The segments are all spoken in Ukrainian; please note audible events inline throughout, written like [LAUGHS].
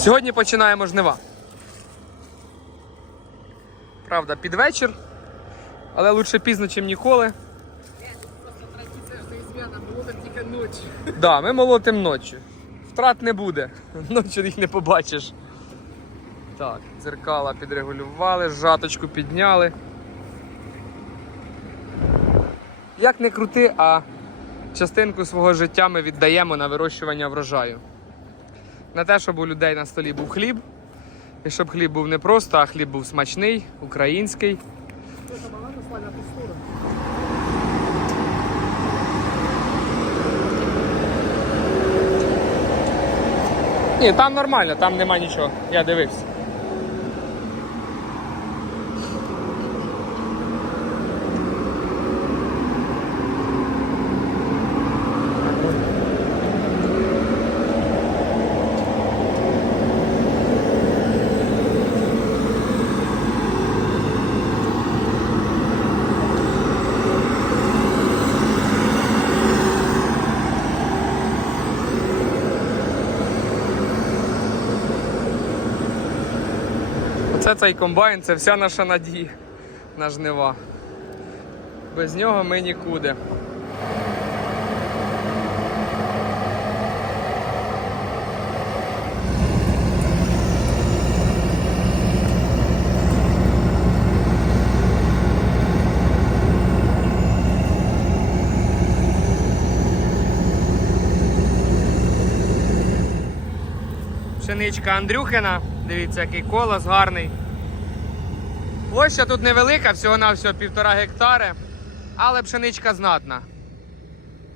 Сьогодні починаємо жнива. Правда, під вечір, але лучше пізно, ніж ніколи. Да, ми молотим ночі. Втрат не буде. [LAUGHS] Ночі їх не побачиш. Так, дзеркала підрегулювали, жаточку підняли. Як не крути, а частинку свого життя ми віддаємо на вирощування врожаю. На те, щоб у людей на столі був хліб. І щоб хліб був не просто, а хліб був смачний, український. Ні, там нормально, там нема нічого. Я дивився. Оце цей комбайн, це вся наша надія на жнива. Без нього ми нікуди. Пшеничка Андрюхина. Дивіться, який колос гарний. Площа тут невелика, всього на всього півтора гектари, але пшеничка знатна.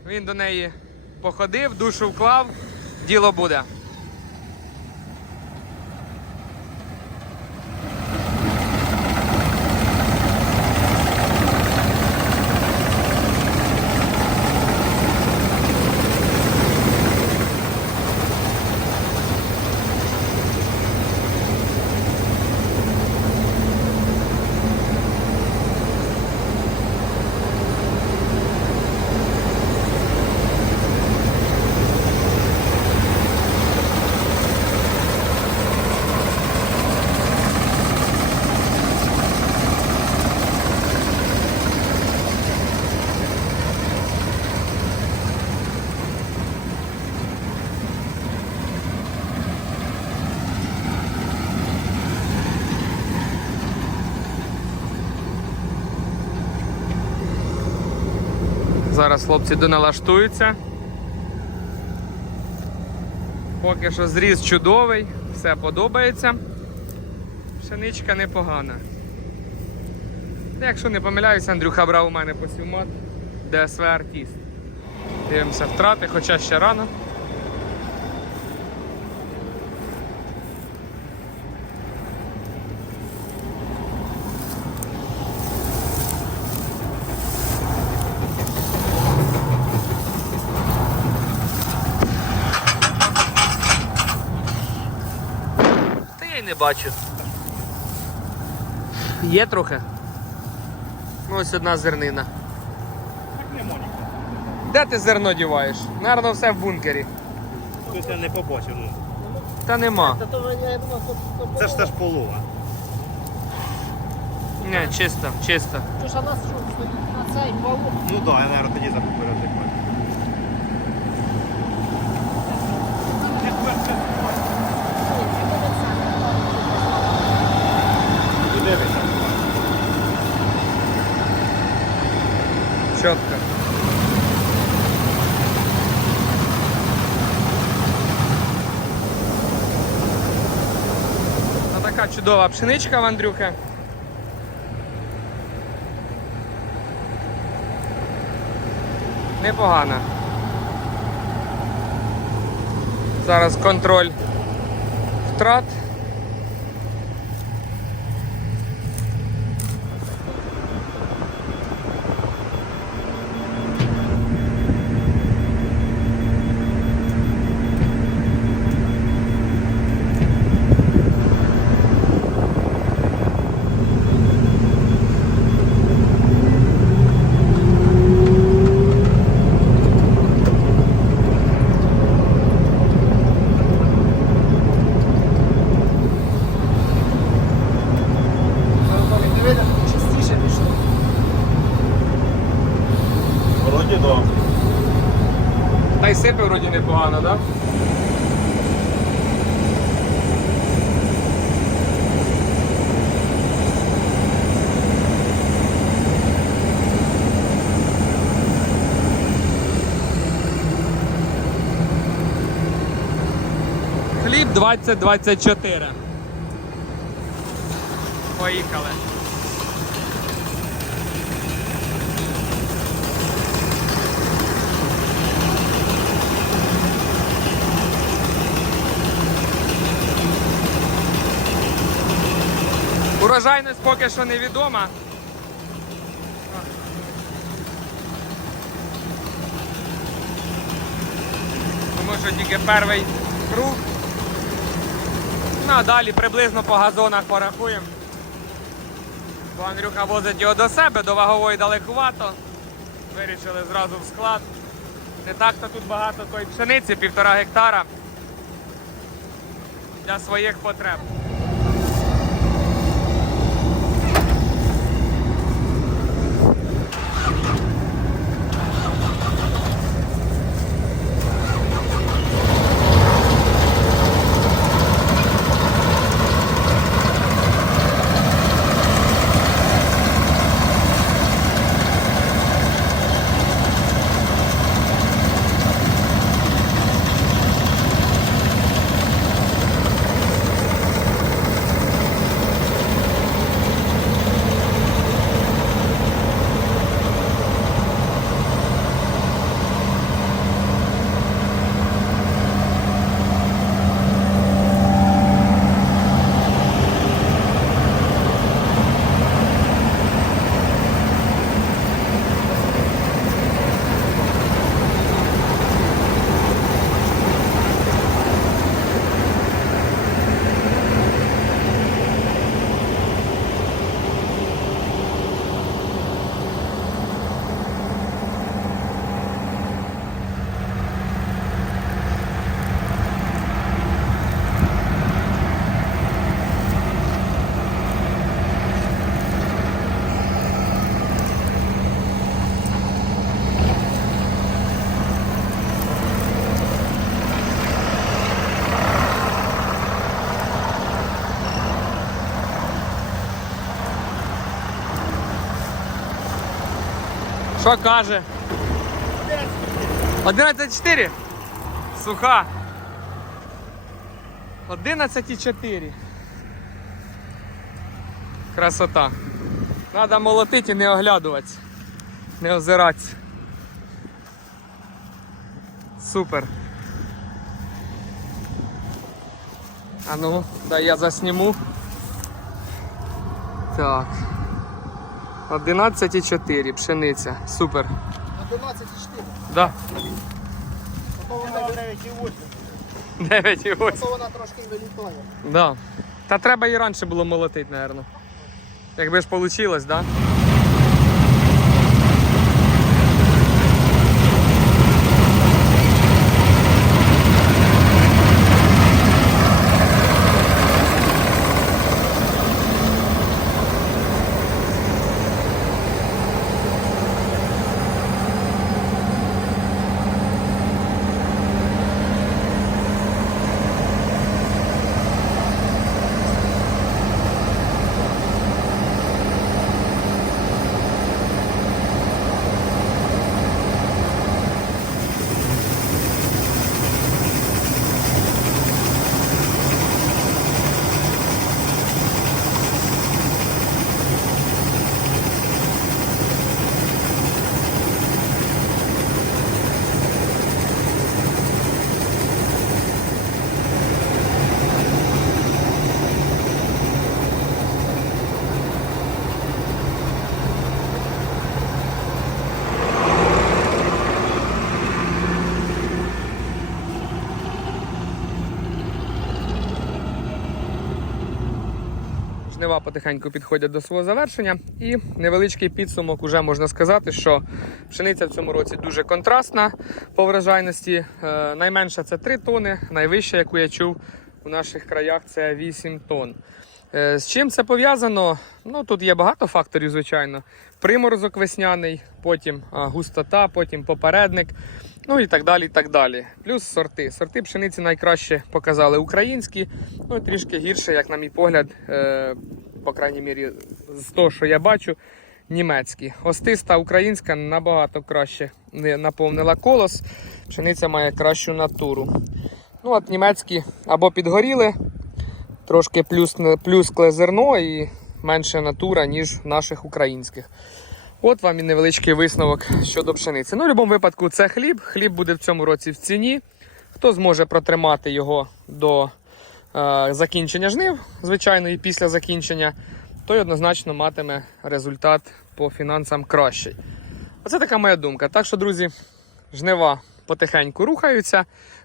Він до неї походив, душу вклав, діло буде. Зараз хлопці доналаштуються. Поки що зріз чудовий, все подобається. Пшеничка непогана. Якщо не помиляюся, Андрюха брав у мене посівмат ДСВ Артіст. Дивимося втрати, хоча ще рано. Бачу. Є трохи. Ну, ось одна зернина. Не. Де ти зерно діваєш? Наверно, все в бункері. Тут я не побачив. ну. Та нема. Це ж теж полова. Ні, чисто, чисто. Ти ж а нас що, на цей балон? Ну так, да, я, мабуть, тоді забув переживати. Ну, дивися. Чітко. Ну, така чудова пшеничка в Андрюха. Непогана. Зараз контроль втрат. Непогано, так? Да? Хліб 2024. Поїхали. Урожайність поки що невідома. Тому що тільки перший круг. Ну а далі приблизно по газонах порахуємо. Бо Андрюха возить його до себе, до вагової далекувато. Вирішили зразу в склад. Не так то тут багато тої пшениці, півтора гектара. Для своїх потреб. Що каже? 11,4. Суха. 11,4. Красота. Надо молотити і не оглядуватися. Не озиратися. Супер. А ну, дай я засніму. Так. 11,4 пшениця. Супер. 11,4. Да. То вона, 9,8. то вона трошки вилітає. Да. Та треба і раніше було молотити, мабуть. Якби ж вийшло, да? Жнива потихеньку підходять до свого завершення. І невеличкий підсумок уже можна сказати, що пшениця в цьому році дуже контрастна по врожайності. Е, найменша це 3 тони, найвища, яку я чув у наших краях, це 8 тонн. Е, З чим це пов'язано? Ну тут є багато факторів, звичайно. Приморозок весняний, потім густота, потім попередник. Ну і так далі, і так далі. Плюс сорти. Сорти пшениці найкраще показали українські, ну трішки гірше, як на мій погляд, е, по крайній мірі, з того, що я бачу, німецькі. Остиста українська набагато краще наповнила колос. Пшениця має кращу натуру. Ну, от німецькі або підгоріли, трошки плюс, плюскле зерно і менше натура, ніж наших українських. От вам і невеличкий висновок щодо пшениці. Ну, в будь-якому випадку, це хліб. Хліб буде в цьому році в ціні. Хто зможе протримати його до е, закінчення жнив, звичайно, і після закінчення, той однозначно матиме результат по фінансам кращий. Оце така моя думка. Так що, друзі, жнива потихеньку рухаються.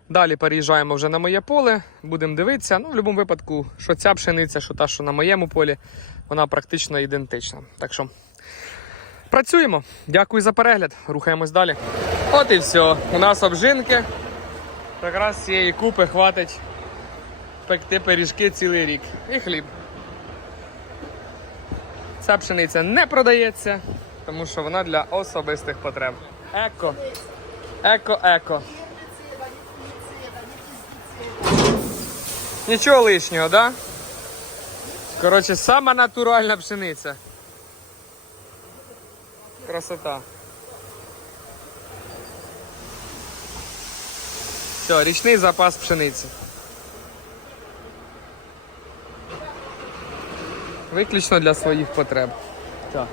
Далі переїжджаємо вже на моє поле, будемо дивитися. Ну, в будь-якому випадку, що ця пшениця, що та, що на моєму полі, вона практично ідентична. Так що працюємо. Дякую за перегляд. Рухаємось далі. От і все. У нас обжинки. Якраз цієї купи хватить пекти пиріжки цілий рік. І хліб. Ця пшениця не продається, тому що вона для особистих потреб. Еко. Еко, еко. Нічого лишнього, да? Коротше, сама натуральна пшениця. Красота. Все, річний запас пшениці. Виключно для своїх потреб. Так.